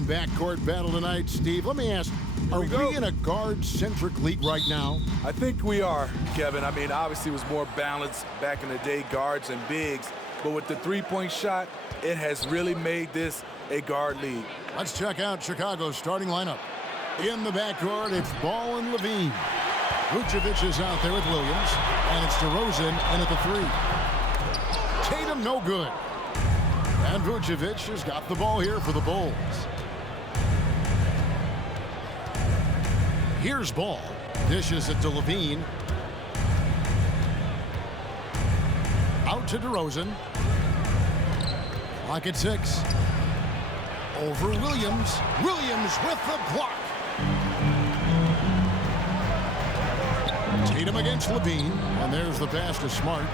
Backcourt battle tonight, Steve. Let me ask, are we in a guard-centric league right now? I think we are, Kevin. I mean, obviously it was more balanced back in the day, guards and bigs. But with the three-point shot, it has really made this a guard league. Let's check out Chicago's starting lineup. In the backcourt, it's Ball and Levine. Vucevic is out there with Williams. And it's DeRozan in at the three. Tatum, no good. And Vucevic has got the ball here for the Bulls. Here's Ball. Dishes it to Levine. Out to DeRozan. Clock at 6. Over Williams. Williams with the block. Tatum against Levine. And there's the pass to Smart.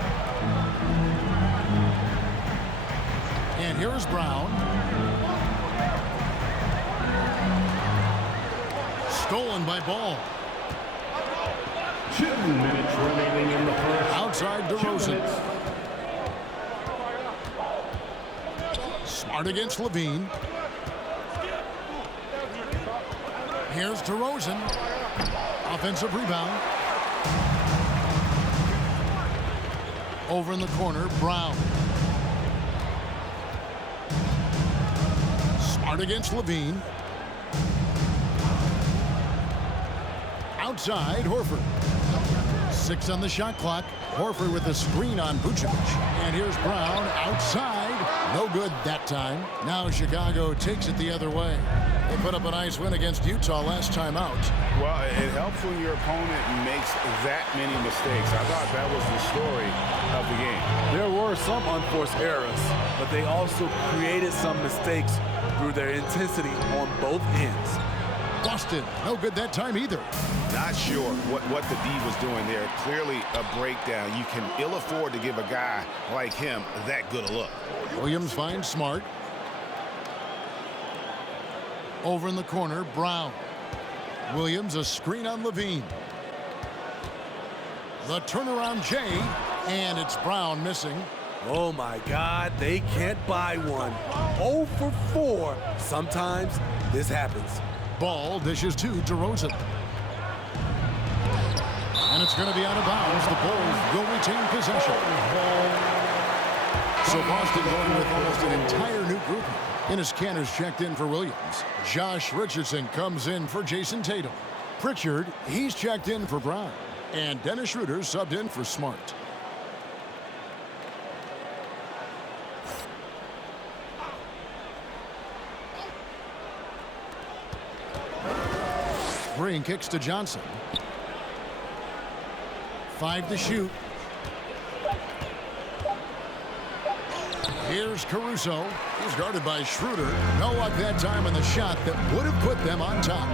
And here's Brown. Stolen by Ball. 2 minutes remaining in the first. Outside DeRozan. Smart against Levine. Here's DeRozan. Offensive rebound. Over in the corner, Brown. Smart against Levine. Outside, Horford. 6 on the shot clock. Horford with a screen on Vucevic. And here's Brown outside. No good that time. Now Chicago takes it the other way. They put up a nice win against Utah last time out. Well, it helps when your opponent makes that many mistakes. I thought that was the story of the game. There were some unforced errors, but they also created some mistakes through their intensity on both ends. Boston, no good that time either. Not sure what the D was doing there. Clearly a breakdown. You can ill afford to give a guy like him that good a look. Williams finds Smart. Over in the corner, Brown. Williams, a screen on Levine. The turnaround Jay, and it's Brown missing. Oh my God, they can't buy one. 0 for 4. Sometimes this happens. Ball dishes to DeRozan. And it's going to be out of bounds. The Bulls will retain possession. So Boston going with almost an entire new group. Enes Kanter's checked in for Williams. Josh Richardson comes in for Jason Tatum. Pritchard, he's checked in for Brown. And Dennis Schroeder subbed in for Smart. Green kicks to Johnson. 5 to shoot. Here's Caruso. He's guarded by Schroeder. No luck that time on the shot that would have put them on top.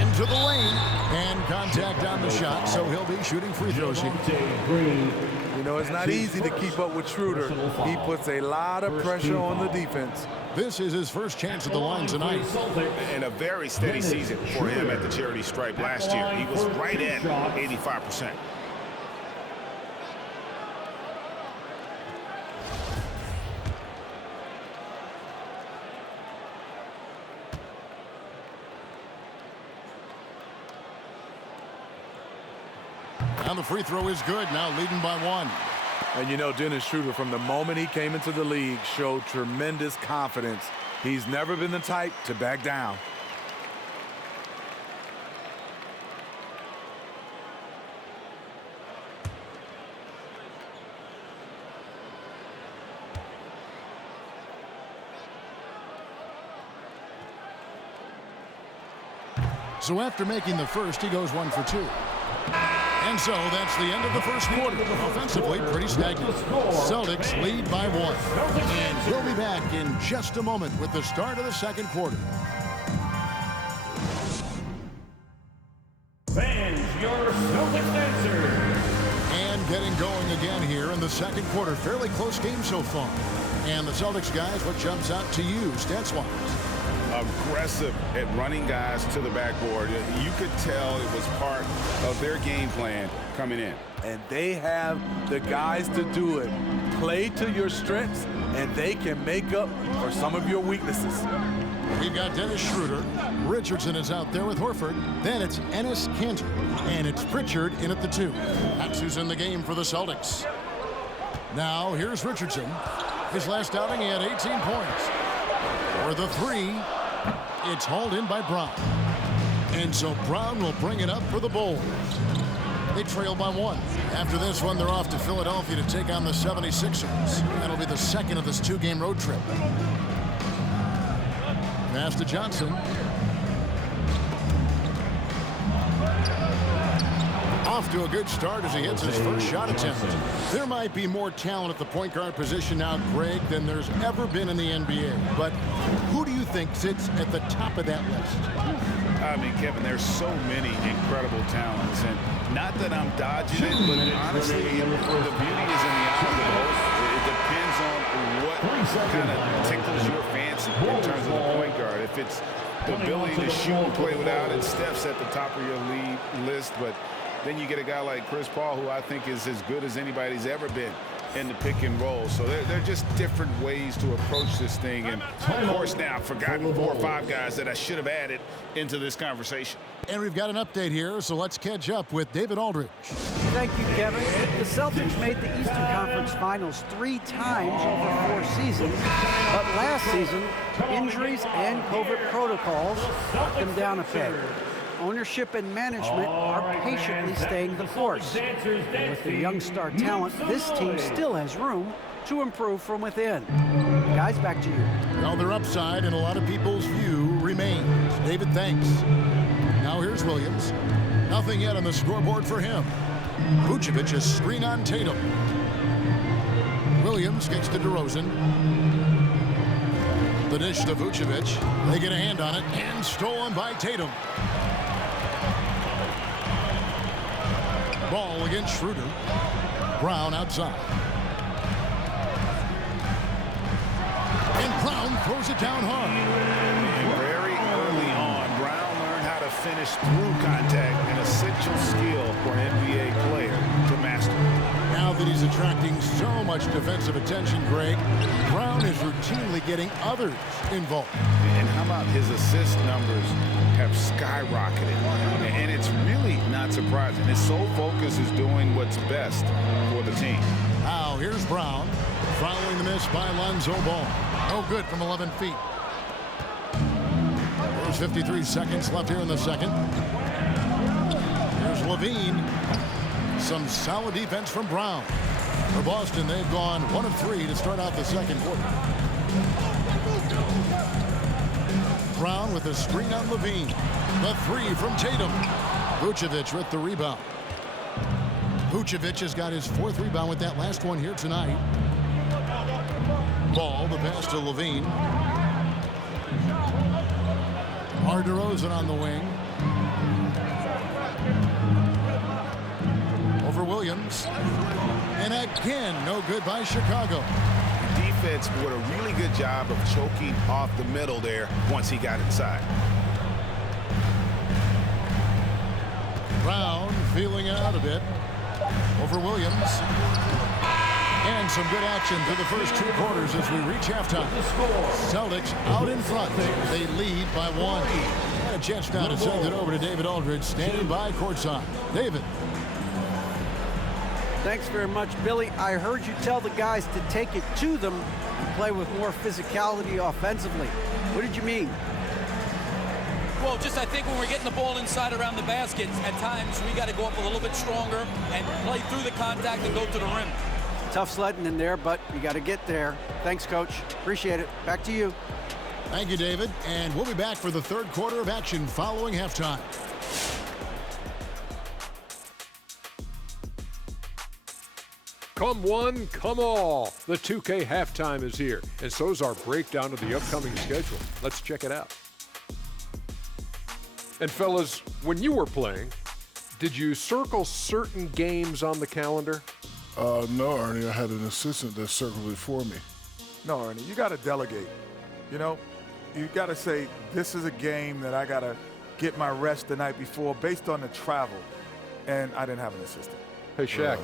Into the lane. And contact on the shot, so he'll be shooting free throws here. You know, it's not easy to keep up with Schroeder. He puts a lot of pressure on the defense. This is his first chance at the line tonight. And a very steady season for him at the charity stripe last year. He was right at 85%. And the free throw is good, now leading by 1. And you know, Dennis Schroeder, from the moment he came into the league, showed tremendous confidence. He's never been the type to back down. So after making the first, he goes 1 for 2. And so that's the end of the first quarter. Offensively, pretty stagnant. Celtics lead by 1. And we'll be back in just a moment with the start of the second quarter. Fans, your Celtics answer. And getting going again here in the second quarter. Fairly close game so far. And the Celtics guys, what jumps out to you stats-wise? aggressive at running guys to the backboard. You could tell it was part of their game plan coming in. And they have the guys to do it. Play to your strengths, and they can make up for some of your weaknesses. We've got Dennis Schroeder. Richardson is out there with Horford. Then it's Enes Kanter. And it's Pritchard in at the 2. That's who's in the game for the Celtics. Now, here's Richardson. His last outing, he had 18 points. For the 3, it's hauled in by Brown. And so Brown will bring it up for the Bulls. They trail by 1. After this one, they're off to Philadelphia to take on the 76ers. That'll be the second of this 2-game road trip. Pass to Johnson. Off to a good start as he hits his first shot attempt. There might be more talent at the point guard position now, Greg, than there's ever been in the NBA. But who do you think sits at the top of that list? I mean, Kevin, there's so many incredible talents. And not that I'm dodging it, but honestly, the beauty is in the eye of the beholder. It depends on what kind of tickles your fancy in terms of the point guard. If it's the ability to shoot and play without it, Steph's at the top of your league list. But then you get a guy like Chris Paul, who I think is as good as anybody's ever been in the pick and roll. So they're just different ways to approach this thing. And of course now I've forgotten 4 or 5 guys that I should have added into this conversation. And we've got an update here, so let's catch up with David Aldridge. Thank you, Kevin. The Celtics made the Eastern Conference Finals 3 times over 4 seasons, but last season, injuries and COVID protocols knocked them down a peg. Ownership and management are patiently staying the course. And with the young star talent, this team still has room to improve from within. Guys, back to you. Well, their upside in a lot of people's view remains. David, thanks. Now here's Williams. Nothing yet on the scoreboard for him. Vucevic is screen on Tatum. Williams gets to DeRozan. The dish to Vucevic. They get a hand on it and stolen by Tatum. Ball against Schroeder. Brown outside. And Brown throws it down hard. And very early on, Brown learned how to finish through contact, an essential skill for an NBA player to master. Now that he's attracting so much defensive attention, Greg, Brown is routinely getting others involved. And how about his assist numbers have skyrocketed? And it's really not surprising. His sole focus is doing what's best for the team. Now here's Brown, following the miss by Lonzo Ball. No good from 11 feet. There's 53 seconds left here in the second. Here's Levine. Some solid defense from Brown. For Boston, they've gone 1 of 3 to start out the second quarter. Brown with a screen on Levine. The 3 from Tatum. Vucevic with the rebound. Vucevic has got his 4th rebound with that last one here tonight. Ball, the pass to Levine. DeRozan on the wing. Over Williams. And again, no good by Chicago. Defense did a really good job of choking off the middle there once he got inside. Brown feeling out a bit. Over Williams. And some good action through the first 2 quarters as we reach halftime. Celtics out in front. They lead by 1. And a chance now to send it over to David Aldridge, standing by courtside. David. Thanks very much, Billy. I heard you tell the guys to take it to them and play with more physicality offensively. What did you mean? Well, just I think when we're getting the ball inside around the basket, at times we got to go up a little bit stronger and play through the contact and go to the rim. Tough sledding in there, but you got to get there. Thanks, Coach. Appreciate it. Back to you. Thank you, David. And we'll be back for the 3rd quarter of action following halftime. Come one, come all. The 2K halftime is here, and so is our breakdown of the upcoming schedule. Let's check it out. And fellas, when you were playing, did you circle certain games on the calendar? No, Ernie. I had an assistant that circled it for me. No, Ernie, you got to delegate. You know, you got to say this is a game that I got to get my rest the night before based on the travel, and I didn't have an assistant. Hey, Shaq.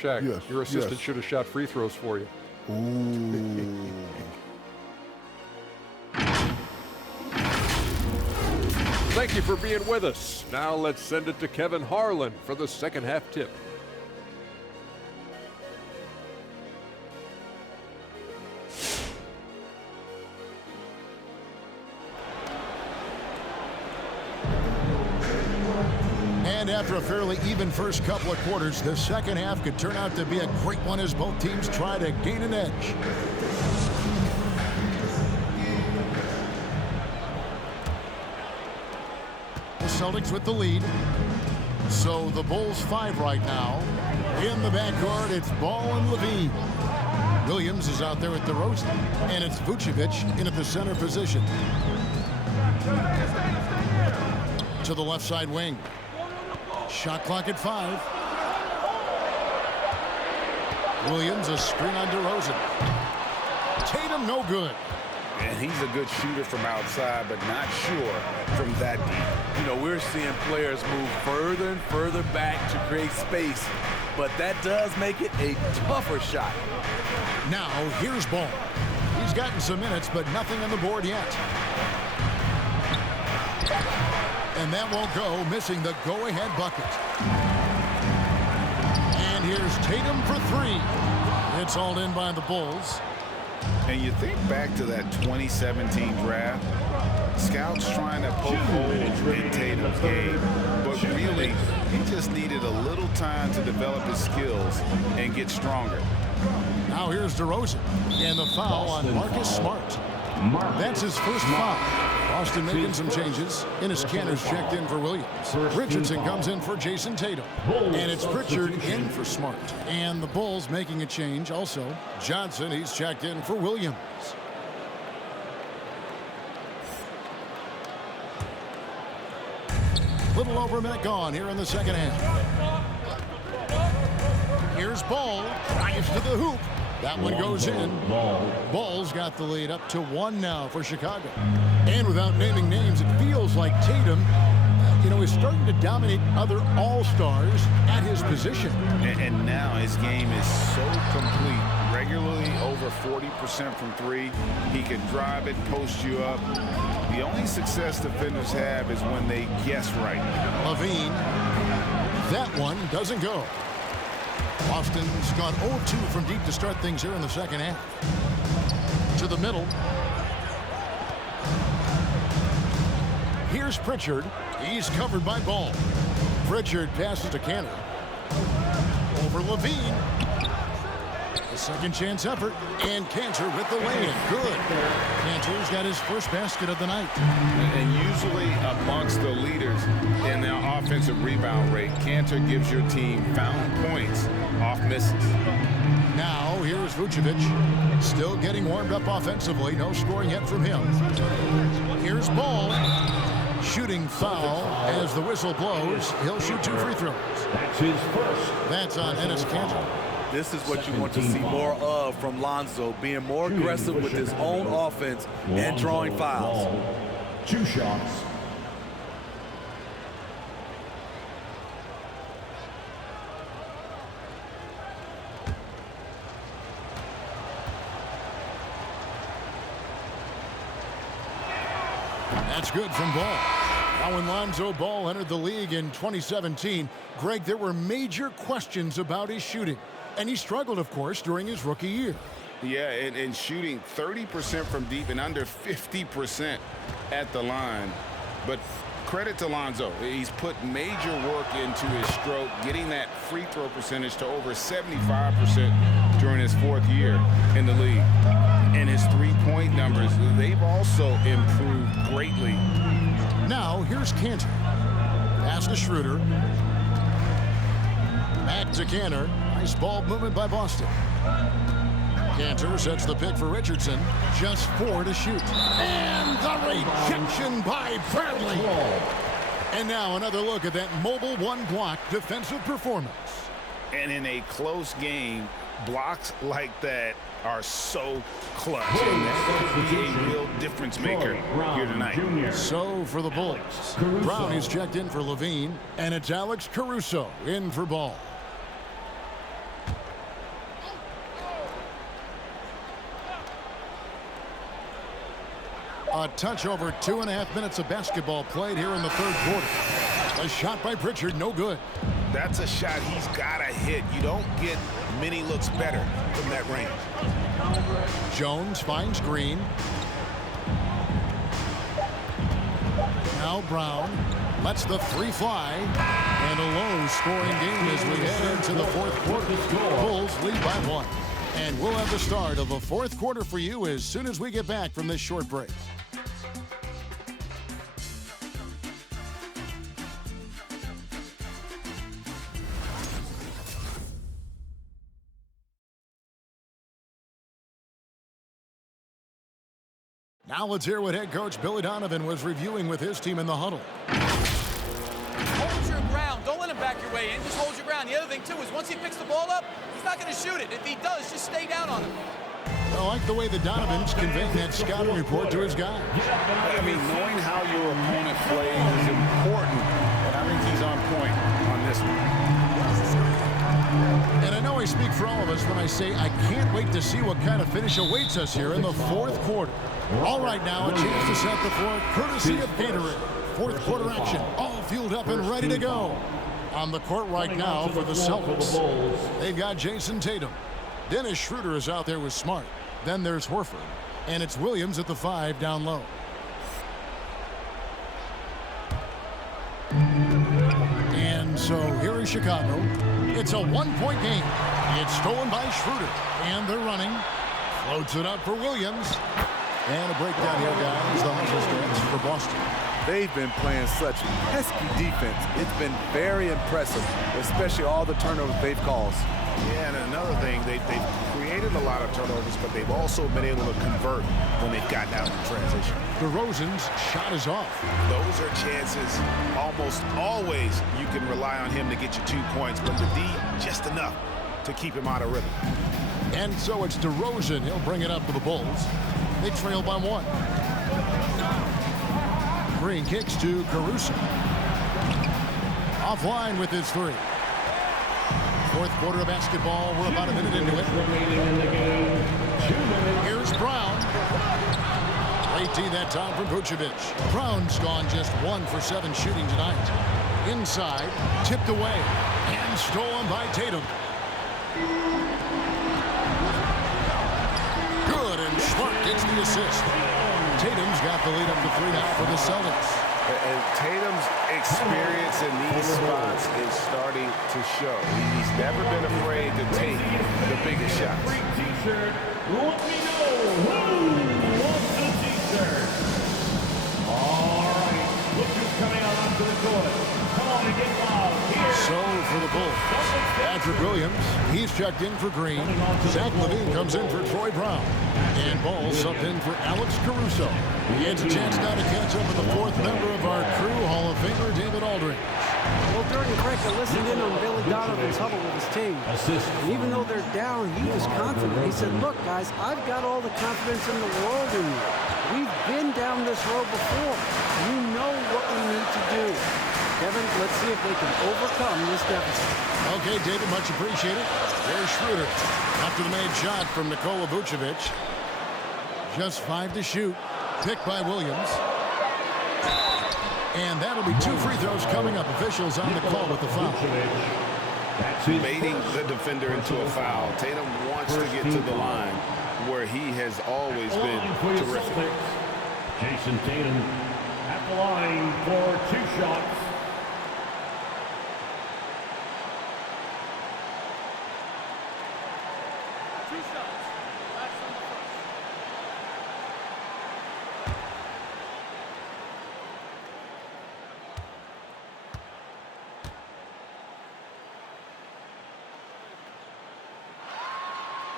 Shaq, yes, your assistant yes. should have shot free throws for you. Ooh. Thank you for being with us. Now let's send it to Kevin Harlan for the second half tip. And after a fairly even first couple of quarters, the second half could turn out to be a great one as both teams try to gain an edge. The Celtics with the lead. So the Bulls 5 right now. In the backcourt, it's Ball and Levine. Williams is out there with DeRozan, and it's Vucevic in at the center position. To the left side wing. Shot clock at 5. Williams, a screen on DeRozan. Tatum, no good. And he's a good shooter from outside, but not sure from that deep. You know, we're seeing players move further and further back to create space, but that does make it a tougher shot. Now, here's Ball. He's gotten some minutes, but nothing on the board yet. And that won't go, missing the go-ahead bucket. And here's Tatum for 3. It's hauled in by the Bulls. And you think back to that 2017 draft, scouts trying to poke holes in Tatum's game, but really, he just needed a little time to develop his skills and get stronger. Now here's DeRozan, and the foul on Marcus Smart. That's his first foul. Boston making some changes. Enes Kanter's checked in for Williams. Richardson comes in for Jason Tatum. And it's Pritchard in for Smart. And the Bulls making a change also. Johnson, he's checked in for Williams. Little over a minute gone here in the second half. Here's Ball. Drives to the hoop. That one goes in. Ball's got the lead up to 1 now for Chicago. And without naming names, it feels like Tatum, is starting to dominate other all-stars at his position. And now his game is so complete. Regularly over 40% from 3. He can drive it, post you up. The only success defenders have is when they guess right. Levine. That one doesn't go. Boston's gone 0-2 from deep to start things here in the second half. To the middle. Here's Pritchard. He's covered by Ball. Pritchard passes to Kanter. Over Levine. A second chance effort. And Kanter with the lay-in. Good. Kanter's got his first basket of the night. And usually amongst the leaders in their offensive rebound rate, Kanter gives your team found points off misses. Now here's Vucevic. Still getting warmed up offensively. No scoring yet from him. Here's Ball. Shooting foul as the whistle blows. He'll shoot 2 free throws. That's his first. That's on Enes Kanter. This is what you want to see more of from Lonzo, being more aggressive with his own offense and drawing fouls. 2 shots. That's good from Ball. Now when Lonzo Ball entered the league in 2017, Greg, there were major questions about his shooting. And he struggled, of course, during his rookie year. Yeah, and shooting 30% from deep and under 50% at the line. But credit to Lonzo. He's put major work into his stroke, getting that free throw percentage to over 75% during his 4th year in the league. And his three-point numbers, they've also improved greatly. Now, here's Kanter. Pass to Schroeder. Back to Kanter. Nice ball movement by Boston. Kanter sets the pick for Richardson. Just 4 to shoot. And the rejection by Bradley. And now another look at that mobile one-block defensive performance. And in a close game, blocks like that are so clutch, and that could be a real difference maker here tonight. So for the Bulls, Brown is checked in for Levine, and it's Alex Caruso in for Ball. A touch over 2.5 minutes of basketball played here in the third quarter. A shot by Pritchard, no good. That's a shot he's got to hit. You don't get many looks better from that range. Jones finds Green. Now Brown lets the three fly. And a low-scoring game as we head into the fourth quarter. Bulls lead by 1. And we'll have the start of the fourth quarter for you as soon as we get back from this short break. Now let's hear what head coach Billy Donovan was reviewing with his team in the huddle. Hold your ground. Don't let him back your way in. Just hold your ground. The other thing, too, is once he picks the ball up, he's not going to shoot it. If he does, just stay down on him. I like the way that Donovan's conveying that scouting report to his guys. I mean, knowing how your opponent plays is important, and I think he's on point on this one. And I know I speak for all of us when I say I can't wait to see what kind of finish awaits us here in the fourth quarter. All right, now a chance to set the floor courtesy of Gatorade. Fourth quarter action, all fueled up and ready to go. On the court right now for the Celtics, they've got Jason Tatum. Dennis Schroeder is out there with Smart. Then there's Horford. And it's Williams at the 5 down low. And so here is Chicago. It's a one-point game. It's stolen by Schroeder. And they're running. Floats it up for Williams. And a breakdown here, guys. The hustle stance for Boston. They've been playing such pesky defense. It's been very impressive, especially all the turnovers they've caused. Yeah, and another thing, they've created a lot of turnovers, but they've also been able to convert when they've gotten out in transition. DeRozan's shot is off. Those are chances almost always you can rely on him to get you 2 points, but the D, just enough to keep him out of rhythm. And so it's DeRozan. He'll bring it up for the Bulls. They trail by 1. Green kicks to Caruso. Offline with his 3. Fourth quarter of basketball. We're about a minute into it. Here's Brown. Late tee that time from Vucevic. Brown's gone just 1 for 7 shooting tonight. Inside, tipped away, and stolen by Tatum. Good, and Smart gets the assist. Tatum's got the lead up to 3 now for the Celtics. And Tatum's experience in these spots is starting to show. He's never been afraid to take the biggest shots. T-shirt. Let me know who wants the T-shirt. All right. Look who's coming out onto the court. Come on and get loud. Here. So for the Bulls, Patrick Williams, he's checked in for Green. Zach LaVine comes in for Troy Brown. And Ball subbed in for Alex Caruso. He gets a chance now to catch up with the 4th member of our crew, Hall of Famer David Aldridge. Well, during the break, I listened in on Billy Donovan's huddle with his team. And even though they're down, he was confident. He said, look, guys, I've got all the confidence in the world in you. We've been down this road before. You know what we need to do. Kevin, let's see if they can overcome this deficit. Okay, David, much appreciated. There's Schroeder. After the made shot from Nikola Vucevic. Just 5 to shoot. Picked by Williams. And that'll be 2 free throws coming up. Officials on the call with the foul. Baiting the defender into a foul. Tatum wants to get to the line where he has always been terrific. Jason Tatum at the line for 2 shots.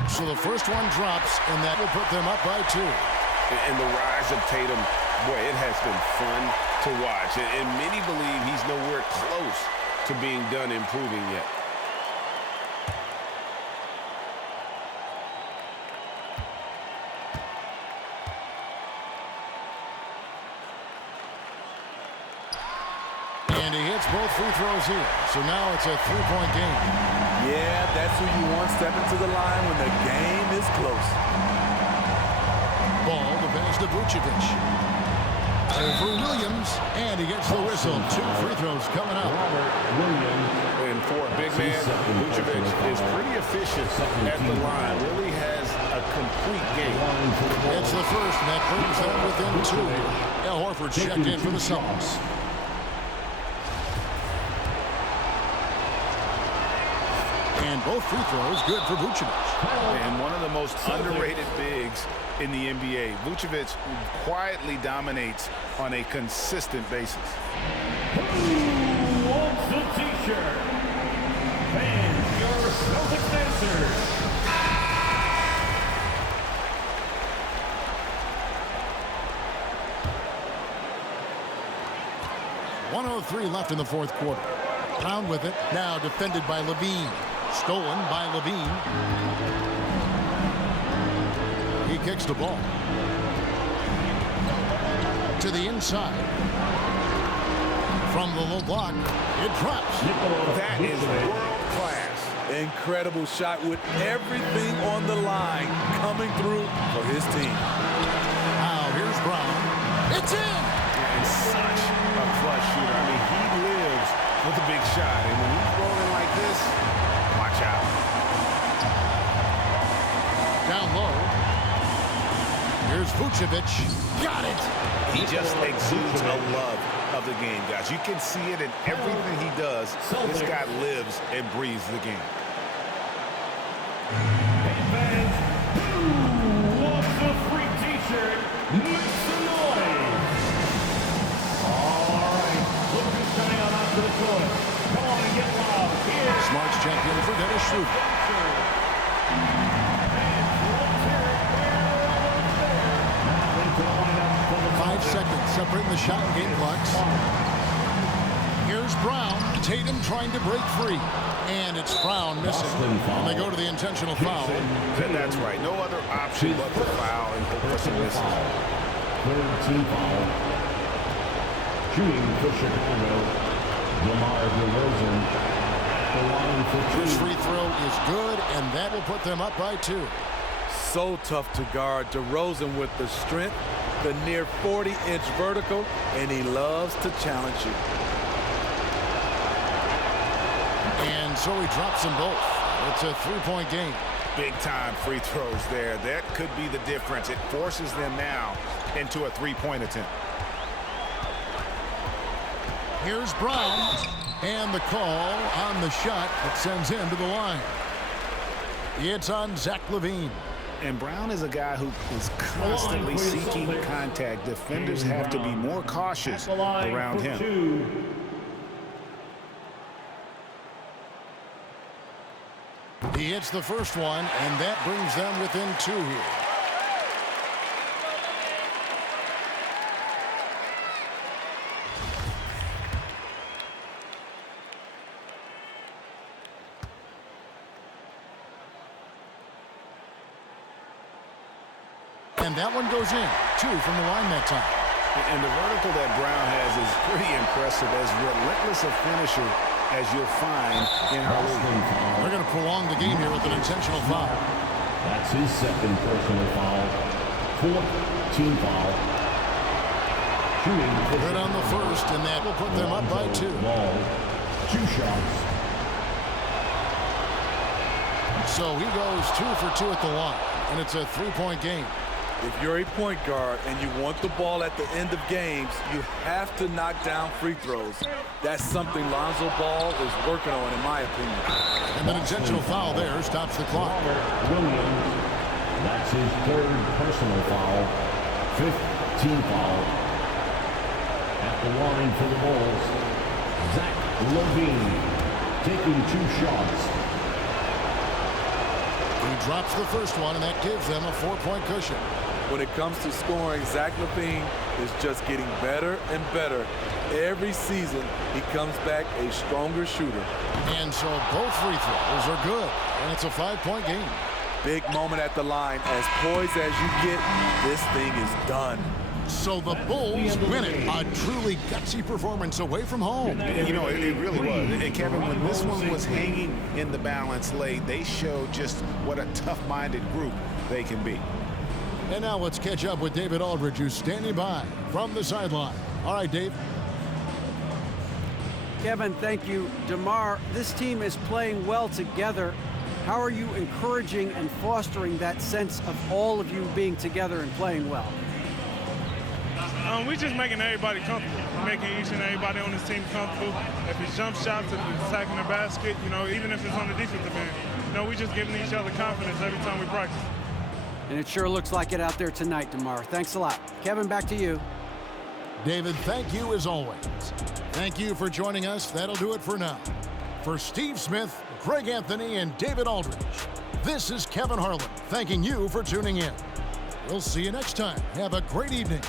So the first one drops, and that will put them up by 2. And the rise of Tatum, boy, it has been fun to watch. And many believe he's nowhere close to being done improving yet. free throws here. So now it's a three-point game. Yeah, that's who you want stepping to the line when the game is close. Ball to pass to Vucevic. Over Williams, and he gets the whistle. 2 free throws coming up. And for a big man, Vucevic is pretty efficient at the line. Really has a complete game. It's the first, and that brings them within 2. Al Horford checked in for the Celtics. And both free throws good for Vucevic. And one of the most underrated bigs in the NBA. Vucevic quietly dominates on a consistent basis. Who wants the t-shirt? Fans, your Celtics answers. .103 left in the fourth quarter. Brown with it. Now defended by Levine. Stolen by Levine. He kicks the ball to the inside. From the low block, it drops. That is world class. Incredible shot with everything on the line coming through for his team. Now here's Brown. It's in. And such a clutch shooter. I mean, he lives with a big shot. And when he's rolling like this, watch out. Down low. Here's Vucevic. Got it. He just exudes a love of the game, guys. You can see it in everything he does. This guy lives and breathes the game. Hey fans, who wants a free t-shirt? Make some noise. All right, look who's coming out onto the court. Come on and get loud. Here. Smart's checked in for Dennis Schroeder. Fans, let's hear it. Now into the lineup for the 5 seconds separating the shot and game clocks. Here's Brown. Tatum trying to break free. And it's Brown missing. And they go to the intentional foul. That's right. No other option but to foul and hope for some misses. Third team foul. Shooting for Chicago. DeMar DeRozan. The line for 2. First free throw is good, and that will put them up by 2. So tough to guard. DeRozan with the strength, the near 40-inch vertical, and he loves to challenge you. And so he drops them both. It's a 3-point game. Big-time free throws there. That could be the difference. It forces them now into a 3-point attempt. Here's Brown. And the call on the shot that sends him to the line. It's on Zach LaVine. And Brown is a guy who is constantly seeking contact. Defenders have to be more cautious around him. He hits the first one, and that brings them within 2 here. And that one goes in. 2 from the line that time. And the vertical that Brown has is pretty impressive, as relentless a finisher as you'll find in our league. They're going to prolong the game here with an intentional foul. That's his second personal foul. 4th team foul. Shooting Good on the first, and that will put them up by 2. Ball. 2 shots. So he goes 2 for 2 at the line, and it's a 3-point game. If you're a point guard and you want the ball at the end of games, you have to knock down free throws. That's something Lonzo Ball is working on, in my opinion. And an intentional foul there stops the clock. Williams. That's his 3rd personal foul. 5th team foul. At the line for the Bulls, Zach LaVine taking 2 shots. He drops the first one, and that gives them a 4-point cushion. When it comes to scoring, Zach LaVine is just getting better and better. Every season, he comes back a stronger shooter. And so both free throws are good, and it's a 5-point game. Big moment at the line. As poised as you get, this thing is done. So the Bulls win it. A truly gutsy performance away from home. You know, it really was. And Kevin, when this one was hanging in the balance late, they showed just what a tough-minded group they can be. And now let's catch up with David Aldridge, who's standing by from the sideline. All right, Dave. Kevin, thank you. DeMar, this team is playing well together. How are you encouraging and fostering that sense of all of you being together and playing well? We're just making everybody comfortable, making each and everybody on this team comfortable. If it's jump shots, if it's attacking the basket, you know, even if it's on the defensive end, you know, we're just giving each other confidence every time we practice. And it sure looks like it out there tonight, DeMar. Thanks a lot. Kevin, back to you. David, thank you as always. Thank you for joining us. That'll do it for now. For Steve Smith, Greg Anthony, and David Aldridge, this is Kevin Harlan thanking you for tuning in. We'll see you next time. Have a great evening.